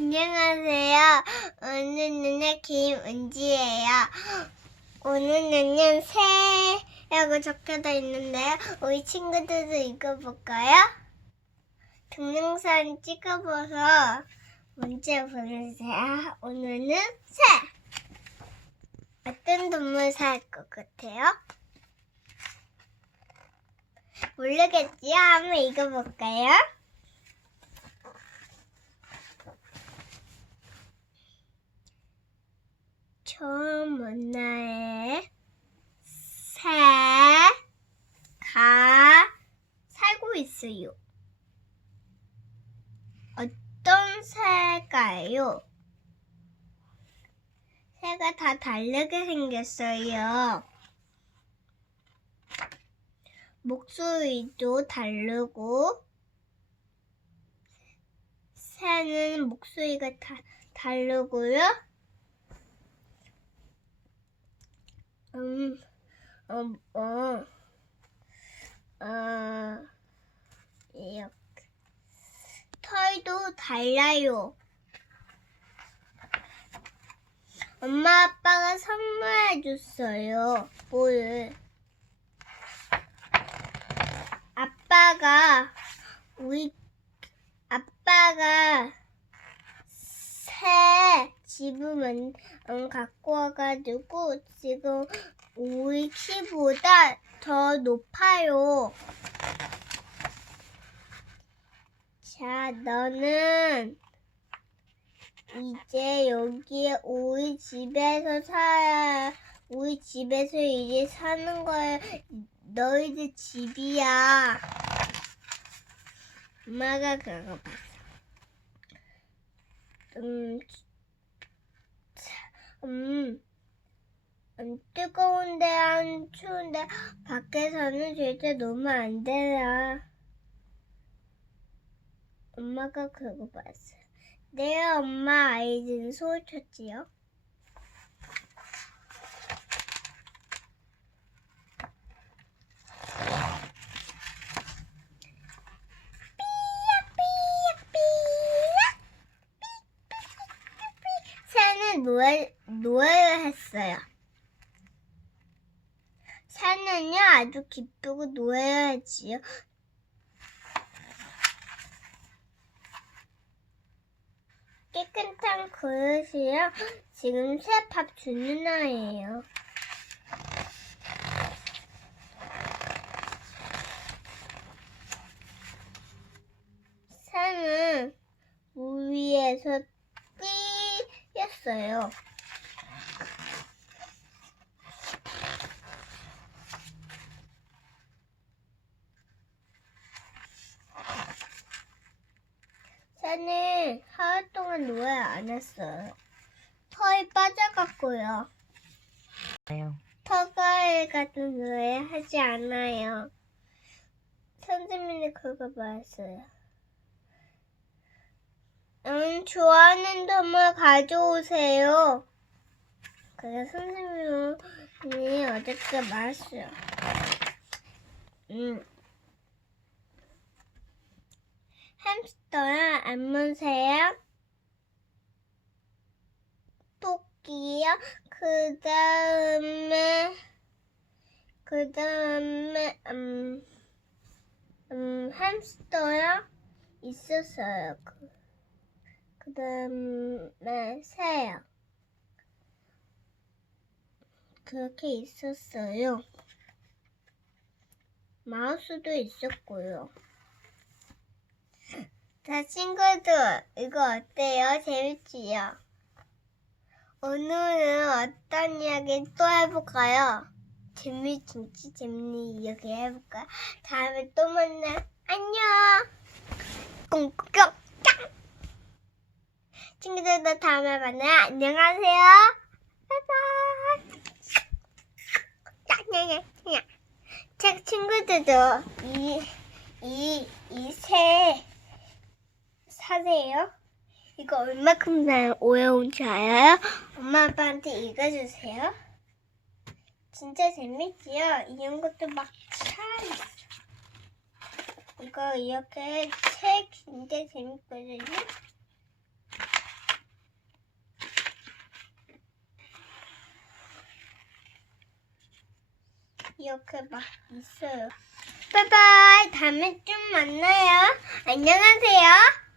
안녕하세요. 오늘은 김은지예요. 오늘은 새라고 적혀져 있는데요. 우리 친구들도 읽어볼까요? 동영상 찍어봐서 문자 보내주세요. 오늘은 새. 어떤 동물 살 것 같아요? 모르겠지요? 한번 읽어볼까요? 처음 만나에 새가 살고 있어요. 어떤 새가요? 새가 다 다르게 생겼어요. 목소리도 다르고 새는 목소리가 다 다르고요. 음, 어, 어, 어, 이렇게 털도 달라요. 엄마 아빠가 선물해 줬어요. 뭘? 아빠가 우리 아빠가 새 집을 만, 갖고 와가지고 지금 우리 키보다 더 높아요. 자, 너는 이제 여기에 우리 집에서 살아. 우리 집에서 이제 사는 거야. 너희들 집이야. 엄마가 그거 봤 어. 음, 차, 음, 안 뜨거운데 안 추운데 밖에서는 절대 놓으면 안 돼요. 엄마가 그거 봤어. 네, 엄마 아이들은 소울 쳤지요. 새는 노예, 노예를 했어요. 새는요, 아주 기쁘고 노예를 했지요. 깨끗한 그릇이요. 지금 새 밥 주는 아이예요. 새는 물 위에서 뛰었어요. 새는 하루 동안 노예 안 했어요. 털이 빠져갖고요. 털가을 같은 노예 하지 않아요. 선생님이 그거 말했어요. 음, 좋아하는 동물 가져오세요. 그래서 선생님이 어저께 말했어요. 음. 햄스터야, 앵무새야, 토끼야, 그 다음에, 그 다음에, 음, 음, 햄스터야 있었어요. 그, 그 다음에 새야. 그렇게 있었어요. 마우스도 있었고요. 자, 친구들, 이거 어때요? 재밌지요? 오늘은 어떤 이야기 또 해볼까요? 재미, 진짜 재밌는 이야기 해볼까요? 다음에 또 만나. 안녕! 꽁꽁 짱! 친구들도 다음에 만나요. 안녕하세요. 바이바이. 책 친구들도 이, 이, 이새 사세요. 이거 얼마큼 나 오해온 줄 알아요? 엄마 아빠한테 읽어주세요. 진짜 재밌지요? 이런 것도 막 차 있어. 이거 이렇게 책 진짜 재밌거든요. 이렇게 막 있어요. 바이바이. 다음에 좀 만나요. 안녕하세요.